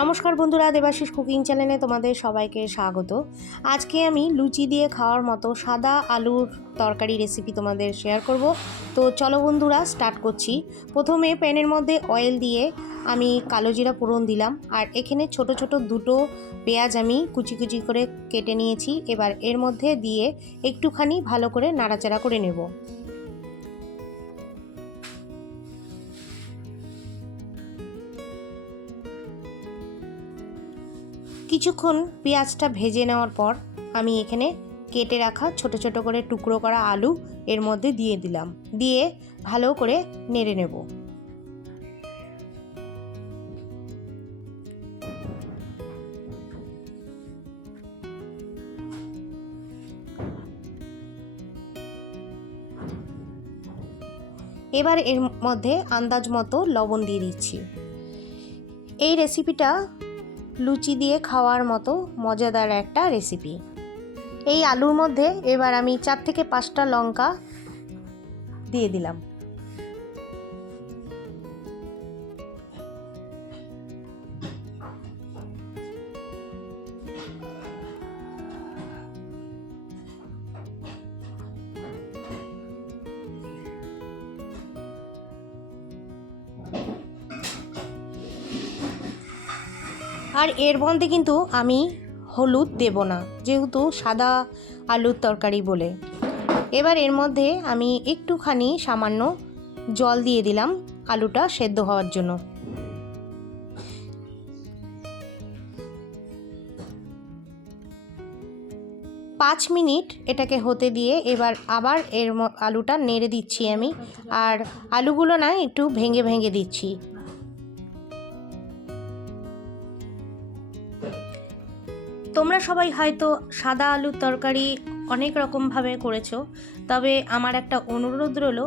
নমস্কার বন্ধুরা, দেবাশিস কুকিং চ্যানেলে তোমাদের সবাইকে স্বাগত। আজকে আমি লুচি দিয়ে খাওয়ার মতো সাদা আলুর তরকারি রেসিপি তোমাদের শেয়ার করব। তো চলো বন্ধুরা স্টার্ট করছি। প্রথমে প্যানের মধ্যে অয়েল দিয়ে আমি কালো জিরা ফোড়ন দিলাম। আর এখানে ছোট ছোট দুটো পেঁয়াজ আমি কুচি কুচি করে কেটে নিয়েছি। এবার এর মধ্যে দিয়ে একটুখানি ভালো করে নাড়াচাড়া করে নেব। কিছুক্ষণ পেঁয়াজটা ভেজে নেওয়ার পর আমি এখানে কেটে রাখা ছোট ছোট করে টুকরো করা আলু এর মধ্যে দিয়ে দিলাম। দিয়ে ভালো করে নেড়ে নেব। এবার এর মধ্যে আন্দাজ মতো লবণ দিয়ে দিচ্ছি। এই রেসিপিটা লুচি দিয়ে খাওয়ার মতো মজাদার একটা রেসিপি এই আলুর মধ্যে এবার আমি চার থেকে পাঁচটা লঙ্কা দিয়ে দিলাম। আর এর মধ্যে কিন্তু আমি হলুদ দেব না, যেহেতু সাদা আলুর তরকারি বলে। এবার এর মধ্যে আমি একটুখানি সামান্য জল দিয়ে দিলাম আলুটা সেদ্ধ হওয়ার জন্য। পাঁচ মিনিট এটাকে হতে দিয়ে এবার আবার এর আলুটা নেড়ে দিচ্ছি আমি, আর আলুগুলো না একটু ভেঙে ভেঙে দিচ্ছি। তোমরা সবাই হয়তো সাদা আলুর তরকারি অনেক রকমভাবে করেছ, তবে আমার একটা অনুরোধ রইল,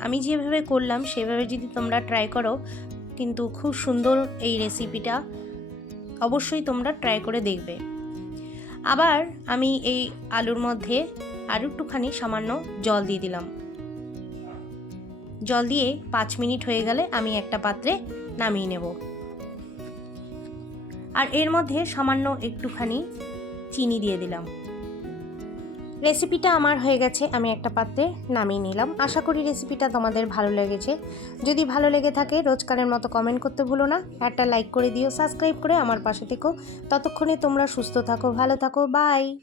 আমি যেভাবে করলাম সেভাবে যদি তোমরা ট্রাই করো, কিন্তু খুব সুন্দর এই রেসিপিটা অবশ্যই তোমরা ট্রাই করে দেখবে। আবার আমি এই আলুর মধ্যে আর একটুখানি সামান্য জল দিয়ে দিলাম। জল দিয়ে পাঁচ মিনিট হয়ে গেলে আমি একটা পাত্রে নামিয়ে নেব। আর এর মধ্যে সামান্য একটুখানি চিনি দিয়ে দিলাম। রেসিপিটা আমার হয়ে গেছে, আমি একটা পাত্রে নামিয়ে নিলাম। আশা করি রেসিপিটা তোমাদের ভালো লেগেছে। যদি ভালো লেগে থাকে, রোজকারের মতো কমেন্ট করতে ভুলো না। একটা লাইক করে দিও সাবস্ক্রাইব করে আমার পাশে থেকো। ততক্ষণে তোমরা সুস্থ থাকো, ভালো থাকো বাই